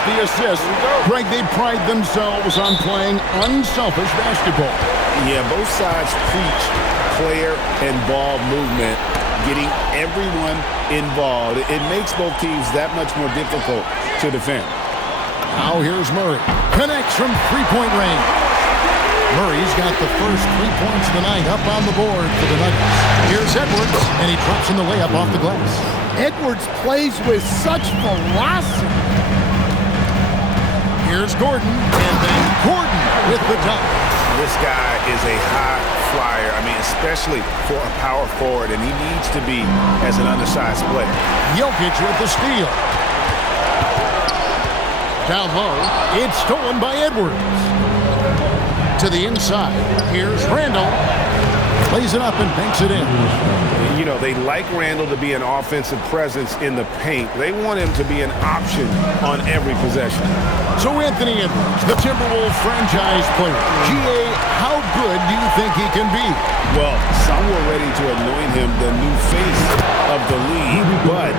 off the assist. Greg, they pride themselves on playing unselfish basketball. Yeah, both sides preach player and ball movement, getting everyone involved. It makes both teams that much more difficult to defend. Now here's Murray. Connects from three-point range. Murray's got the first 3 points of the night up on the board for the Nuggets. Here's Edwards, and he drops in the layup off the glass. Edwards plays with such velocity. Here's Gordon, and then Gordon with the dunk. This guy is a high flyer, especially for a power forward, and he needs to be as an undersized player. Jokic with the steal. Down low, it's stolen by Edwards. To the inside, here's Randall. Plays it up and banks it in. You know, they like Randall to be an offensive presence in the paint. They want him to be an option on every possession. So Anthony Edwards, the Timberwolves franchise player. G.A., how good do you think he can be? Well, some were ready to anoint him the new face of the league, but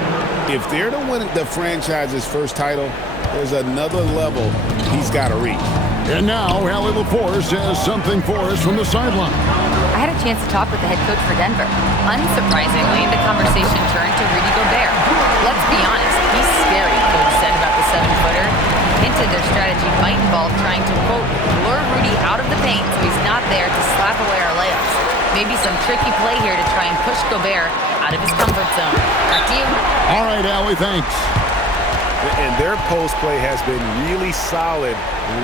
if they're to win the franchise's first title, there's another level he's got to reach. And now, Allie LaForce has something for us from the sideline. I had a chance to talk with the head coach for Denver. Unsurprisingly, the conversation turned to Rudy Gobert. Let's be honest, he's scary, coach said about the 7-footer. Hinted their strategy might involve trying to, quote, lure Rudy out of the paint so he's not there to slap away our layups. Maybe some tricky play here to try and push Gobert out of his comfort zone. Back to you. All right, Allie, thanks. And their post play has been really solid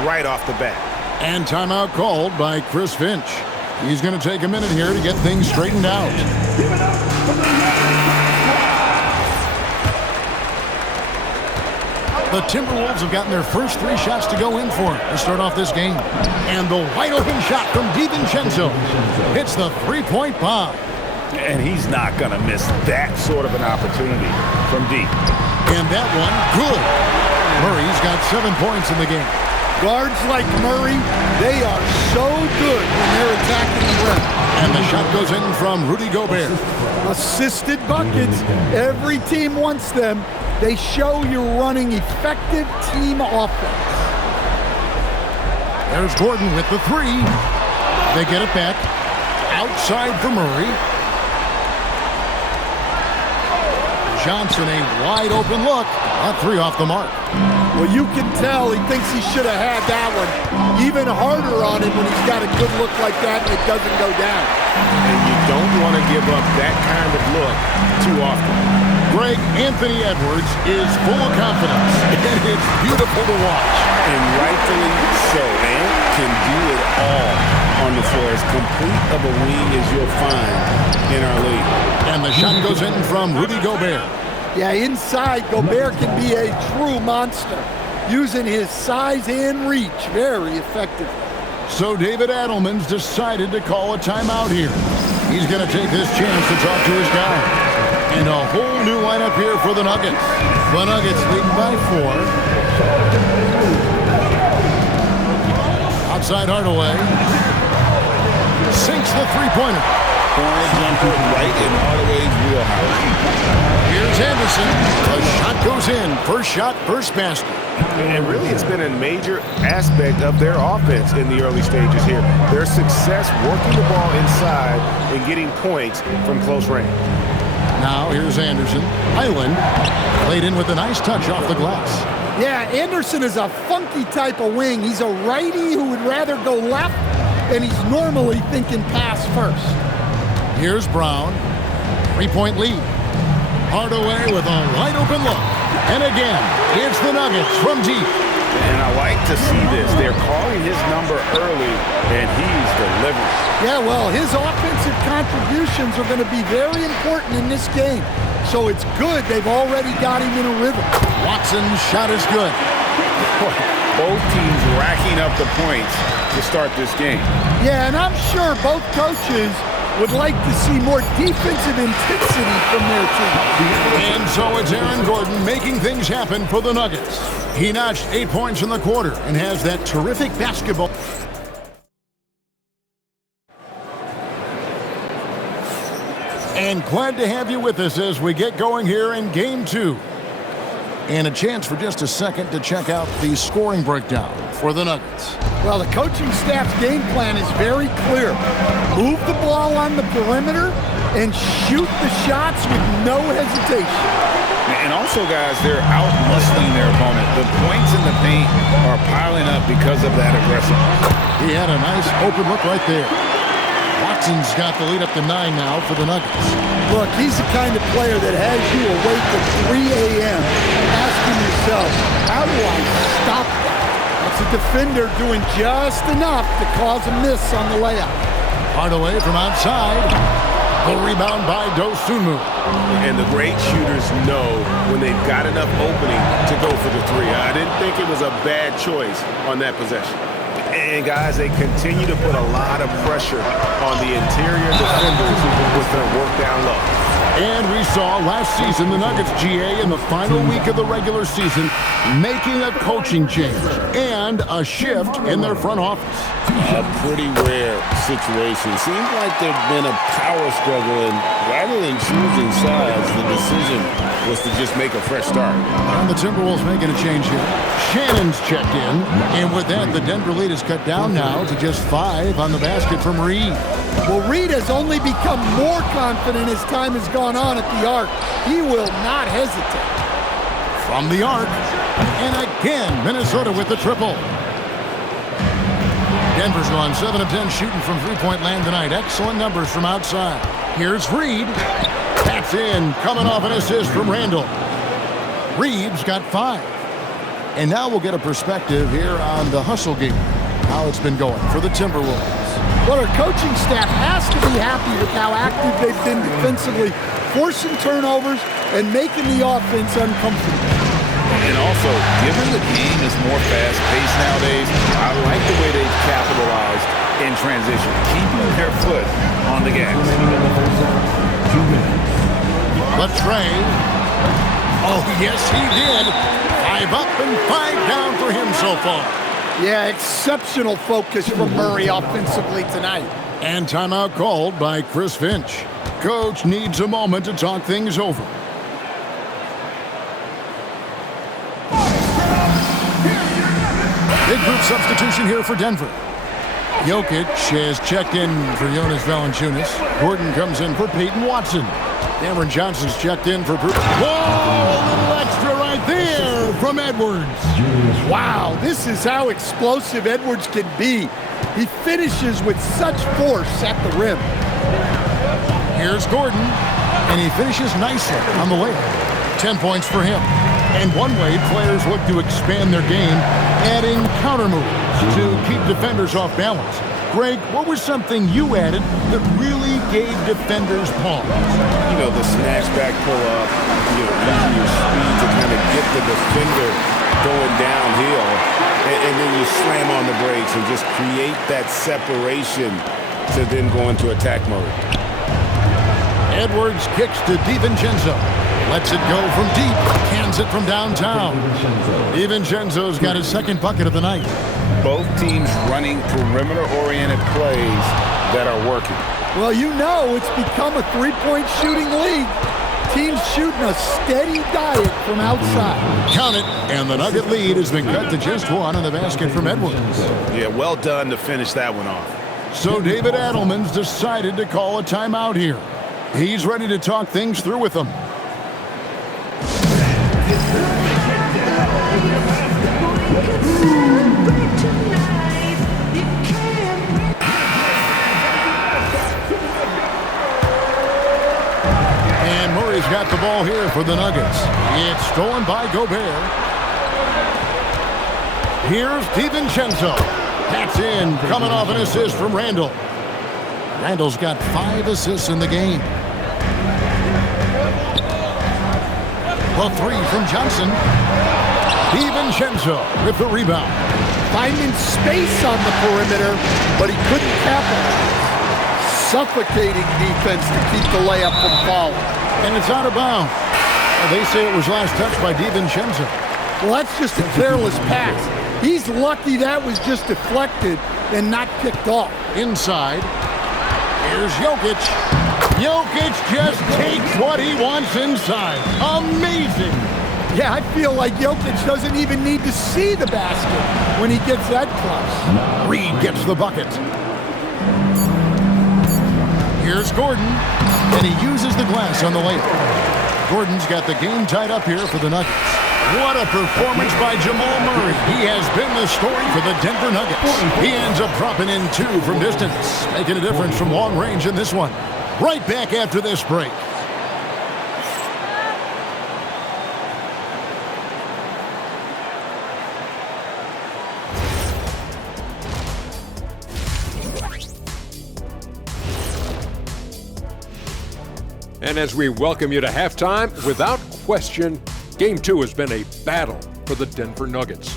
right off the bat. And timeout called by Chris Finch. He's going to take a minute here to get things straightened out. The Timberwolves have gotten their first 3 shots to go in for to start off this game. And the wide open shot from DiVincenzo hits the 3-point bomb. And he's not going to miss that sort of an opportunity from deep. And that one, good. Murray's got 7 points in the game. Guards like Murray, they are so good when they're attacking the rim. And the shot goes in from Rudy Gobert. Assisted buckets. Every team wants them. They show you're running effective team offense. There's Gordon with the 3. They get it back. Outside for Murray. Johnson, a wide open look. A 3 off the mark. Well, you can tell he thinks he should have had that one even harder on him when he's got a good look like that and it doesn't go down. And you don't want to give up that kind of look too often. Greg, Anthony Edwards is full of confidence, and it's beautiful to watch. And rightfully so. And can do it all on the floor. As complete of a wing as you'll find in our league. And the shot goes in from Rudy Gobert. Yeah, inside, Gobert can be a true monster, using his size and reach very effectively. So David Adelman's decided to call a timeout here. He's going to take this chance to talk to his guys. And a whole new lineup here for the Nuggets. The Nuggets lead by 4. Outside Hardaway. Sinks the three-pointer. Right in Hardaway's wheelhouse. Here's Anderson. The shot goes in. First shot, first basket. And really, it's been a major aspect of their offense in the early stages here. Their success working the ball inside and getting points from close range. Now here's Anderson. Highland played in with a nice touch off the glass. Yeah, Anderson is a funky type of wing. He's a righty who would rather go left, and he's normally thinking pass first. Here's Brown. 3-point lead. Hardaway with a wide open look. And again, it's the Nuggets from deep. And I like to see this. They're calling his number early, and he's delivering. Yeah, well, his offensive contributions are going to be very important in this game. So it's good they've already got him in a rhythm. Watson's shot is good. Both teams racking up the points to start this game. Yeah, and I'm sure both coaches would like to see more defensive intensity from their team. And so it's Aaron Gordon making things happen for the Nuggets. He notched 8 points in the quarter and has that terrific basketball. And glad to have you with us as we get going here in Game 2. And a chance for just a second to check out the scoring breakdown for the Nuggets. Well, the coaching staff's game plan is very clear. Move the ball on the perimeter and shoot the shots with no hesitation. And also, guys, they're out-muscling their opponent. The points in the paint are piling up because of that aggressiveness. He had a nice open look right there. Watson's got the lead up to 9 now for the Nuggets. Look, he's the kind of player that has you awake at 3 a.m. asking yourself, how do I stop that? That's a defender doing just enough to cause a miss on the layup. Hardaway from outside. The rebound by Dosunmu. And the great shooters know when they've got enough opening to go for the three. I didn't think it was a bad choice on that possession. And, guys, they continue to put a lot of pressure on the interior defenders with their work down low. And we saw last season the Nuggets, GA, in the final week of the regular season, making a coaching change and a shift in their front office. A pretty rare situation. Seems like there's been a power struggle, and rather than choosing sides, the decision was to just make a fresh start. And the Timberwolves making a change here. Shannon's checked in, and with that, the Denver lead is cut down now to just 5 on the basket from Reed. Well, Reed has only become more confident as time has gone on at the arc. He will not hesitate. From the arc, and again, Minnesota with the triple. Denver's gone 7 of 10 shooting from three-point land tonight. Excellent numbers from outside. Here's Reed. That's in, coming off an assist from Randall. Reeves got 5. And now we'll get a perspective here on the hustle game, how it's been going for the Timberwolves. Well, our coaching staff has to be happy with how active they've been defensively, forcing turnovers and making the offense uncomfortable. And also, given the game is more fast-paced nowadays, I like the way they've capitalized in transition, keeping their foot on the gas. Latrey. Oh, yes, he did. 5 up and 5 down for him so far. Yeah, exceptional focus from Murray offensively tonight. And timeout called by Chris Finch. Coach needs a moment to talk things over. Big group substitution here for Denver. Jokic has checked in for Jonas Valanciunas. Gordon comes in for Peyton Watson. Cameron Johnson's checked in for Bruce. Whoa, a little extra right there from Edwards. Wow, this is how explosive Edwards can be. He finishes with such force at the rim. Here's Gordon, and he finishes nicely on the layup. 10 points for him. And one way players look to expand their game, adding counter moves to keep defenders off balance. Greg, what was something you added that really gave defenders pause? You know, the snatch back pull-up, using your speed to kind of get the defender going downhill, and then you slam on the brakes and just create that separation to then go into attack mode. Edwards kicks to DiVincenzo. Lets it go from deep. Cans it from downtown. DiVincenzo's got his second bucket of the night. Both teams running perimeter-oriented plays that are working. Well, you know it's become a three-point shooting league. Teams shooting a steady diet from outside. Count it, and the Nugget lead has been cut to just 1 on the basket from Edwards. Yeah, well done to finish that one off. So David Adelman's decided to call a timeout here. He's ready to talk things through with them. And Murray's got the ball here for the Nuggets. It's stolen by Gobert. Here's DiVincenzo. That's in, coming off an assist from Randall. Randall's got 5 assists in the game. The 3 from Johnson. DiVincenzo with the rebound. Finding space on the perimeter, but he couldn't capitalize. Suffocating defense to keep the layup from falling. And it's out of bounds. They say it was last touched by DiVincenzo. Well, that's just a careless pass. He's lucky that was just deflected and not picked off. Inside. Here's Jokic. Jokic just takes what he wants inside. Amazing. Yeah, I feel like Jokic doesn't even need to see the basket when he gets that close. Reed gets the bucket. Here's Gordon, and he uses the glass on the layup. Gordon's got the game tied up here for the Nuggets. What a performance by Jamal Murray. He has been the story for the Denver Nuggets. He ends up dropping in 2 from distance, making a difference from long range in this one. Right back after this break. And as we welcome you to halftime, without question, Game 2 has been a battle for the Denver Nuggets.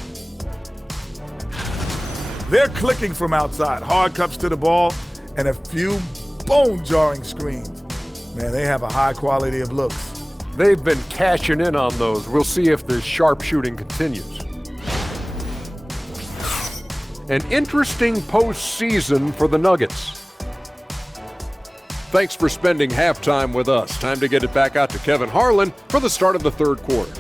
They're clicking from outside. Hard cups to the ball and a few bone-jarring screens. Man, they have a high quality of looks. They've been cashing in on those. We'll see if the sharp shooting continues. An interesting postseason for the Nuggets. Thanks for spending halftime with us. Time to get it back out to Kevin Harlan for the start of the third quarter.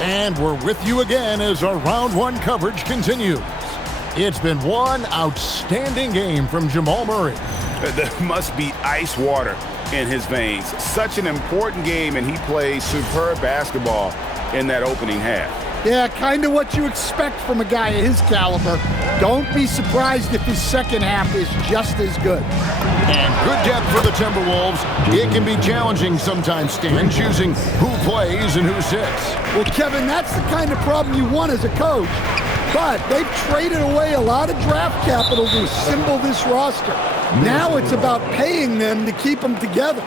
And we're with you again as our round 1 coverage continues. It's been one outstanding game from Jamal Murray. There must be ice water in his veins. Such an important game, and he plays superb basketball in that opening half. Yeah, kind of what you expect from a guy of his caliber. Don't be surprised if his second half is just as good. And good depth for the Timberwolves. It can be challenging sometimes, Stan, choosing who plays and who sits. Well, Kevin, that's the kind of problem you want as a coach. But they've traded away a lot of draft capital to assemble this roster. Now it's about paying them to keep them together.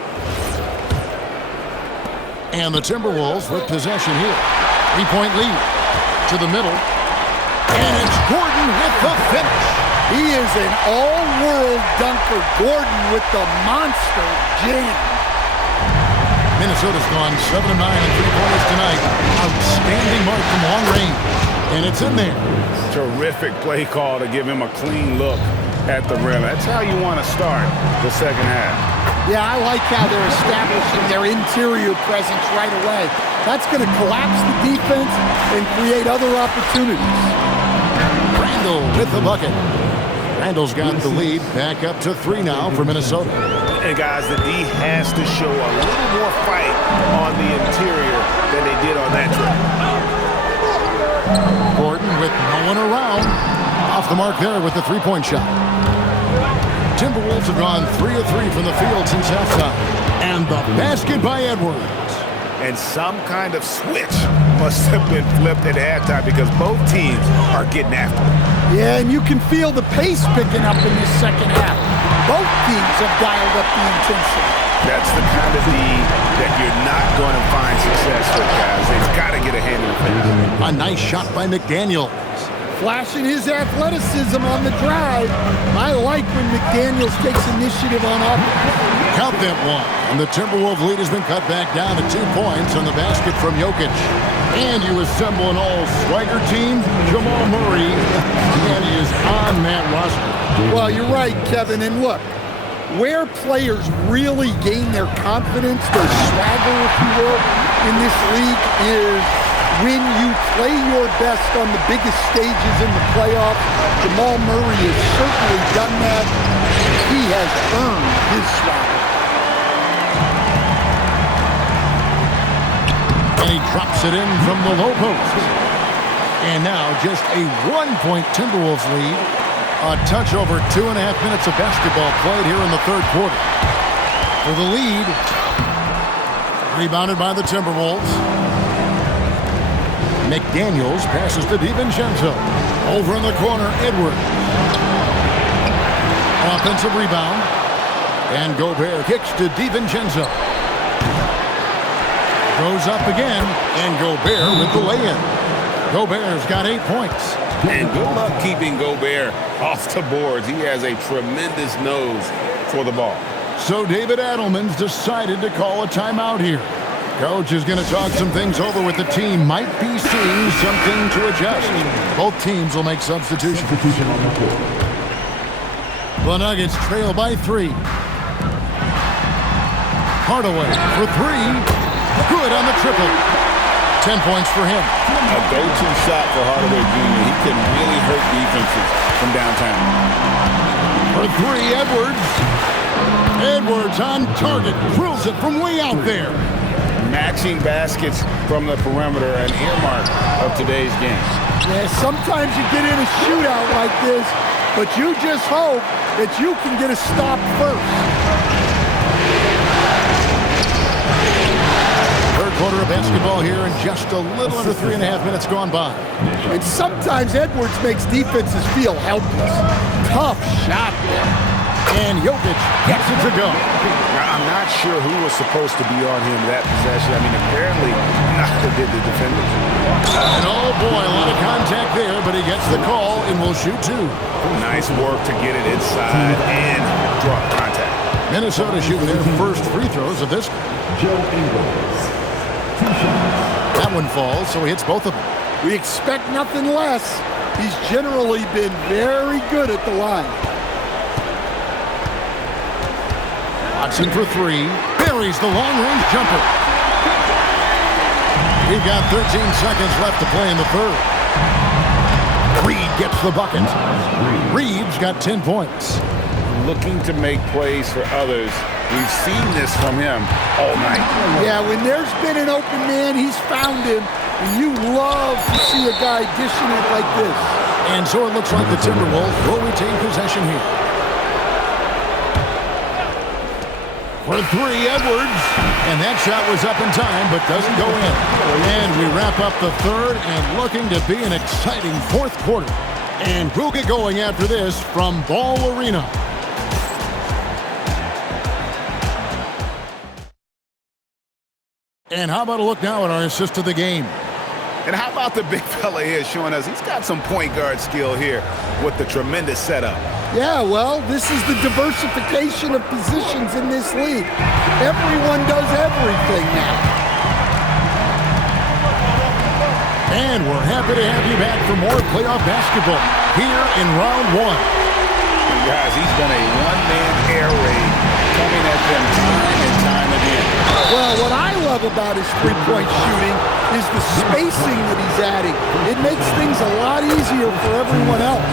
And the Timberwolves with possession here. 3-point lead to the middle. And it's Gordon with the finish. He is an all-world dunker. Gordon with the monster jam. Minnesota's gone 7 of 9 in 3-pointers tonight. Outstanding mark from long range. And it's in there. Terrific play call to give him a clean look at the rim. That's how you want to start the second half. Yeah, I like how they're establishing their interior presence right away. That's going to collapse the defense and create other opportunities. Randall with the bucket. Randall's got the lead back up to 3 now for Minnesota. And guys, the D has to show a little more fight on the interior than they did on that trip. Gordon with no one around. Off the mark there with the 3-point shot. Timberwolves have gone 3 of 3 from the field since halftime. And the basket by Edwards. And some kind of switch must have been flipped at halftime because both teams are getting after it. Yeah, and you can feel the pace picking up in this second half. Both teams have dialed up the intensity. That's the kind of lead that you're not going to find success with, guys. They've got to get a hand in the face. A nice shot by McDaniels. Flashing his athleticism on the drive. I like when McDaniels takes initiative on offense. Count that one. And the Timberwolves lead has been cut back down to 2 points on the basket from Jokic. And you assemble an all-swagger team. Jamal Murray, and he is on that roster. Well, you're right, Kevin. And look, where players really gain their confidence, their swagger, if you will, in this league is when you play your best on the biggest stages in the playoffs. Jamal Murray has certainly done that. He has earned his swagger. And he drops it in from the low post. And now just a 1-point Timberwolves lead. A touch over 2.5 minutes of basketball played here in the third quarter. For the lead, rebounded by the Timberwolves. McDaniels passes to DiVincenzo. Over in the corner, Edwards. Offensive rebound. And Gobert kicks to DiVincenzo. Goes up again, and Gobert with the lay-in. Gobert's got 8 points. And good luck keeping Gobert off the boards. He has a tremendous nose for the ball. So David Adelman's decided to call a timeout here. Coach is going to talk some things over with the team. Might be seeing something to adjust. Both teams will make substitutions. The Nuggets trail by 3. Hardaway for 3. Good on the triple. 10 points for him. A go-to shot for Hardaway Jr. He can really hurt defenses from downtown. For 3, Edwards. Edwards on target. Drills it from way out there. Matching baskets from the perimeter, an earmark of today's game. Yeah, sometimes you get in a shootout like this, but you just hope that you can get a stop first. Third quarter of basketball here, and just a little under 3.5 minutes gone by. And sometimes Edwards makes defenses feel helpless. Tough shot there. And Jokic gets it to go. Now, I'm not sure who was supposed to be on him that possession. I mean, apparently neither did the defenders. And oh boy, a lot of contact there, but he gets the call and will shoot 2. Nice work to get it inside and draw contact. Minnesota shooting their first free throws of this. That one falls, so he hits both of them. We expect nothing less. He's generally been very good at the line. Watson for 3. Buries the long-range jumper. We've got 13 seconds left to play in the third. Reed gets the bucket. Reed's got 10 points. Looking to make plays for others. We've seen this from him all night. Yeah, when there's been an open man, he's found him. And you love to see a guy dishing it like this. And so it looks like the Timberwolves will retain possession here. For 3, Edwards. And that shot was up in time, but doesn't go in. And we wrap up the third and looking to be an exciting fourth quarter. And we'll get going after this from Ball Arena. And how about a look now at our assist of the game? And how about the big fella here showing us he's got some point guard skill here with the tremendous setup. Yeah, well, this is the diversification of positions in this league. Everyone does everything now. And we're happy to have you back for more playoff basketball here in round 1. And guys, he's been a one-man air raid coming at them time and time again. Well, what I love about his three-point shooting is the spacing that he's adding. It makes things a lot easier for everyone else.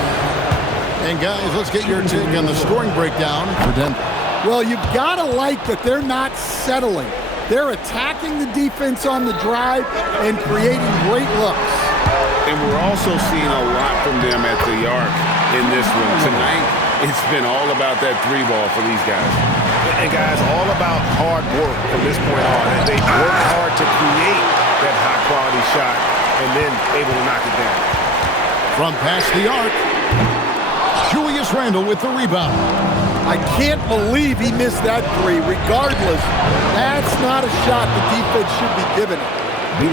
And guys, let's get your take on the scoring breakdown for Denver. Well, you've got to like that they're not settling. They're attacking the defense on the drive and creating great looks. And we're also seeing a lot from them at the arc in this one. Tonight, it's been all about that 3 ball for these guys. And guys, all about hard work from this point on. And they work hard to create that high-quality shot and then able to knock it down. From past the arc, Julius Randle with the rebound. I can't believe he missed that 3. Regardless, that's not a shot the defense should be giving it.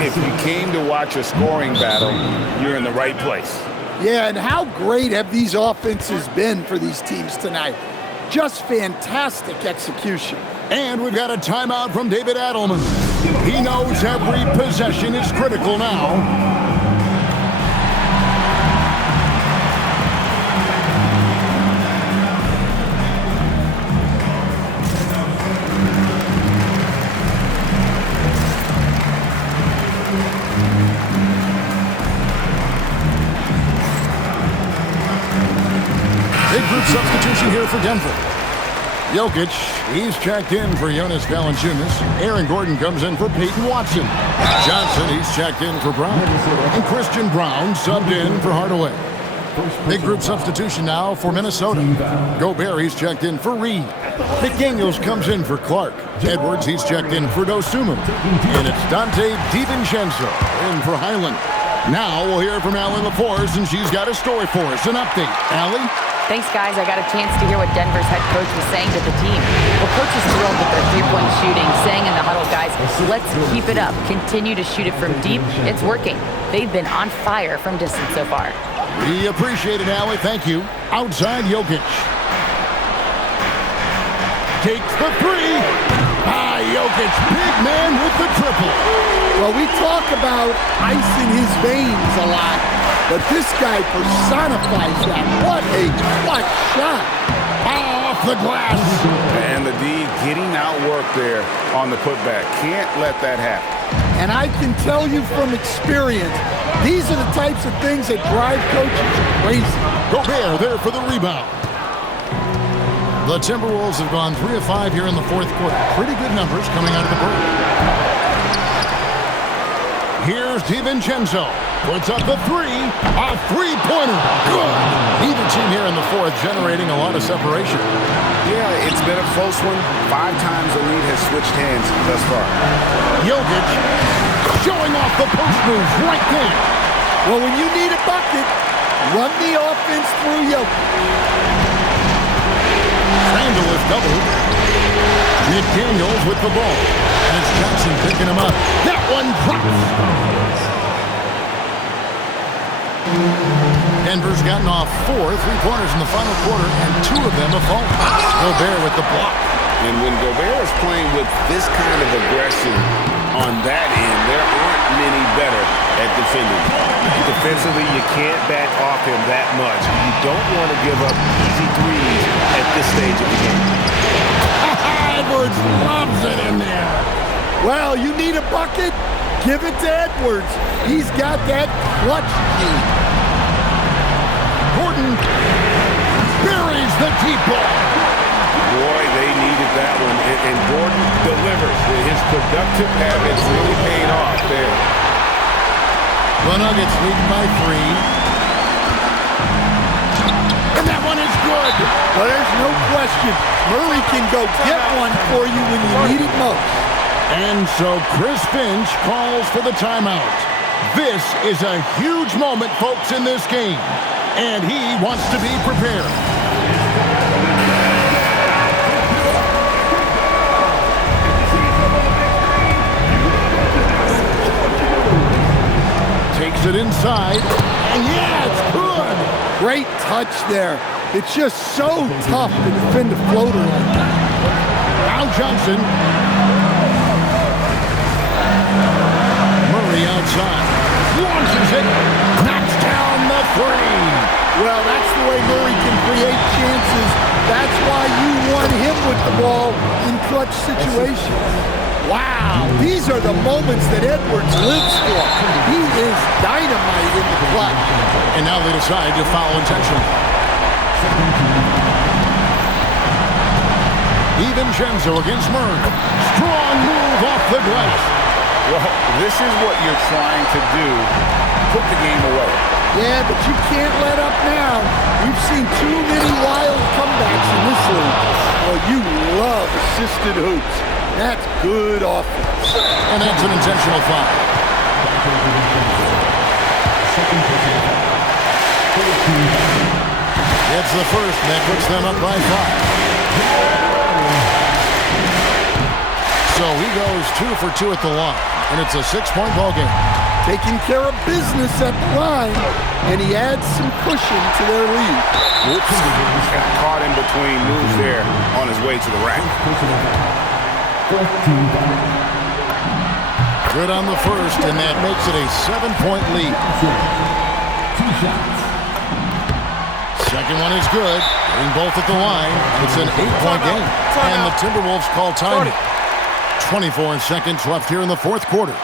If you came to watch a scoring battle, you're in the right place. Yeah, and how great have these offenses been for these teams tonight? Just fantastic execution. And we've got a timeout from David Adelman. He knows every possession is critical now. Big group substitution here for Denver. Jokic, he's checked in for Jonas Valanciunas. Aaron Gordon comes in for Peyton Watson. Johnson, he's checked in for Brown. And Christian Brown subbed in for Hardaway. Big group substitution now for Minnesota. Gobert, he's checked in for Reed. McDaniels comes in for Clark. Edwards, he's checked in for Dosunmu. And it's Dante DiVincenzo in for Highland. Now we'll hear from Allie LaForce, and she's got a story for us. An update. Allie? Thanks, guys. I got a chance to hear what Denver's head coach was saying to the team. Well, coach is thrilled with their three-point shooting, saying in the huddle, guys, let's keep it up. Continue to shoot it from deep. It's working. They've been on fire from distance so far. We appreciate it, Allie. Thank you. Outside Jokic. Takes the 3. Jokic, big man with the triple. Well, we talk about ice in his veins a lot, but this guy personifies that. What a clutch shot. Off the glass. And the D getting outworked there on the putback. Can't let that happen. And I can tell you from experience, these are the types of things that drive coaches crazy. Gobert there for the rebound. The Timberwolves have gone 3 of 5 here in the fourth quarter. Pretty good numbers coming out of the break. Here's DiVincenzo. Puts up the three. A three-pointer. Good. Either team here in the fourth generating a lot of separation. Yeah, it's been a close one. 5 times the lead has switched hands thus far. Jokic showing off the post move right there. Well, when you need a bucket, run the offense through Jokic. Randall is doubled. McDaniels with the ball. And it's Johnson picking him up. That one drops. Denver's gotten off 4 3-pointers in the final quarter, and 2 of them have fallen. Gobert with the block. And when Gobert is playing with this kind of aggression on that end, there aren't many better at defending. Defensively, you can't back off him that much. You don't want to give up easy threes at this stage of the game. Edwards loves it in there. Well, you need a bucket? Give it to Edwards. He's got that clutch key. Gordon buries the deep ball. Boy, they needed that one. And Gordon delivers. His productive habits really paid off there. The Nuggets lead by 3. And that one is good. Well, there's no question. Murray can go get one for you when you need it most. And so Chris Finch calls for the timeout. This is a huge moment, folks, in this game. And he wants to be prepared. Takes it inside. And yeah, it's good. Great touch there. It's just so tough to defend a floater like that. Now Johnson. Murray outside. Launches it. Knocks down the 3. Well, that's the way Murray can create chances. That's why you want him with the ball in clutch situations. Wow, these are the moments that Edwards lives for. He is dynamite in the clutch. And now they decide to foul intentionally. DiVincenzo against Murray. Strong move off the glass. Well, this is what you're trying to do. Put the game away. Yeah, but you can't let up now. We've seen too many wild comebacks in this league. Well, you love assisted hoops. That's good offense. And that's an intentional foul. It's the first, and that puts them up by 5. So he goes 2 for 2 at the line, and it's a 6-point ball game. Taking care of business at the line, and he adds some cushion to their lead. Whoops. Got caught in between moves there on his way to the rack. Good on the first, and that makes it a 7-point lead. 2 shots. Second one is good. Getting both at the line. It's an 8-point game. And the Timberwolves call time. 24 seconds left here in the fourth quarter.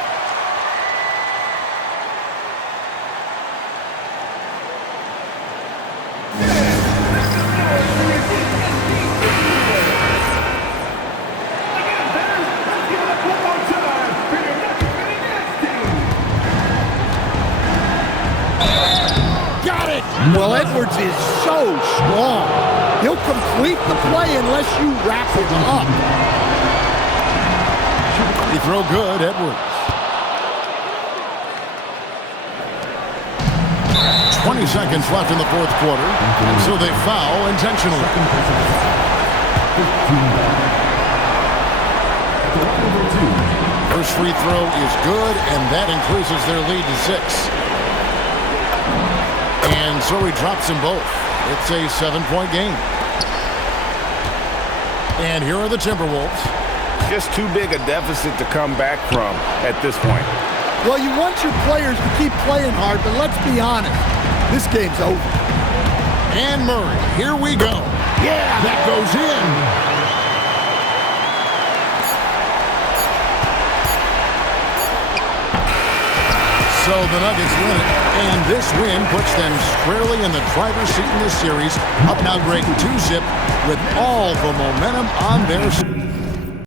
Well, Edwards is so strong. He'll complete the play unless you wrap him up. He throw good, Edwards. 20 seconds left in the fourth quarter, and so they foul intentionally. First free throw is good, and that increases their lead to 6. And so he drops them both. It's a 7-point game. And here are the Timberwolves. Just too big a deficit to come back from at this point. Well, you want your players to keep playing hard, but let's be honest. This game's over. And Murray, here we go. Yeah, that goes in. So the Nuggets win it, and this win puts them squarely in the driver's seat in this series. Up now, Greg, 2-zip with all the momentum on their side.